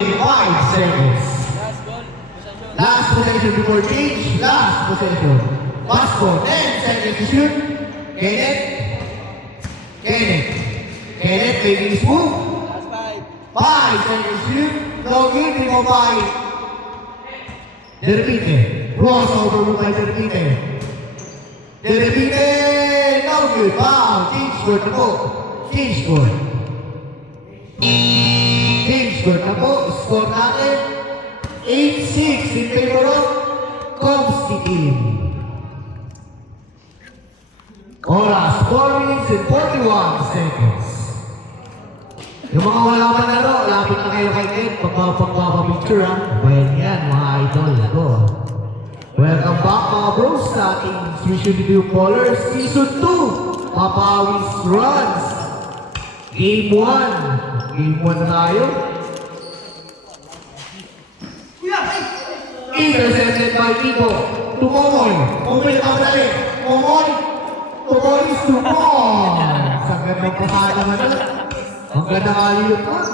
5 seconds. Last possession before change. Last possession. Pass for 10 seconds to shoot. Kenneth. Kenneth making his move. 5 seconds to shoot. No good. 3 more 5. Derpite. Crossover move by Derpite. Derpite. No good. Wow. Change score na po. Change score. Change score na po. Score natin 8-6 in favor of Comsty team. Oras 4 minutes and 41 seconds. Yung mga wala man laro, lapit na kayo kay Ken. Pagpapapicture ha. Bayan yan mga idol. Go. Welcome back mga bros sa ating Vision Review Callers Season 2. Papawis Runs. Game 1. Game 1 na tayo. Intercepted by Tito. Tumoy. Tumoy na kamadali. Tumoy. Tumoy is Tumoy. Sa gandang pasada naman. Ang gandang aliyot lang.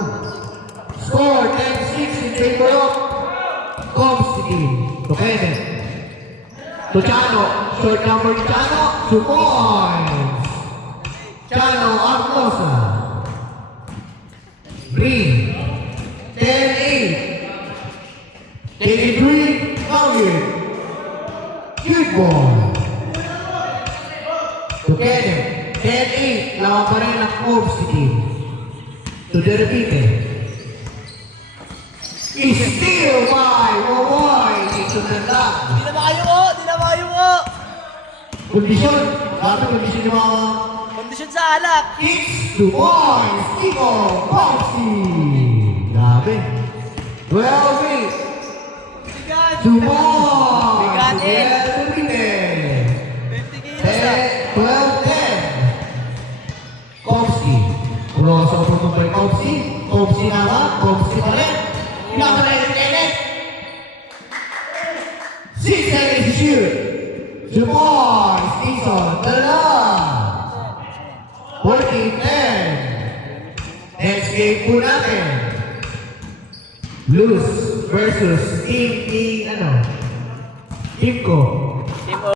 Score 10-6 in favor of Comsty team. To Kenneth. To Chano. Short number ni Chano. 2 points. Chano Arcosa. Green. 10-8. Take it green. Target. Good ball. To Kenneth. 10-8. Lawan pa rin ang Comsty team. To Derpite. Is still by Wawoy. Ito na lang. Di na makayo mo! Kondisyon. Sabi kondisyon yung mga... Kondisyon sa alak! It's 2 points. Tito Comsty. Grabe. 12-8. 2 points. Bigatin. Derpite. 50 kilos na. 12-10. Comsty. Crossover mo by Comsty. Comsty na ba? Comsty pa rin. Pinaka na yung Kenneth. 6 seconds to shoot. 2 points. Dixon. Dala. 14-10. Next game po natin. Blues versus team ni Team ko.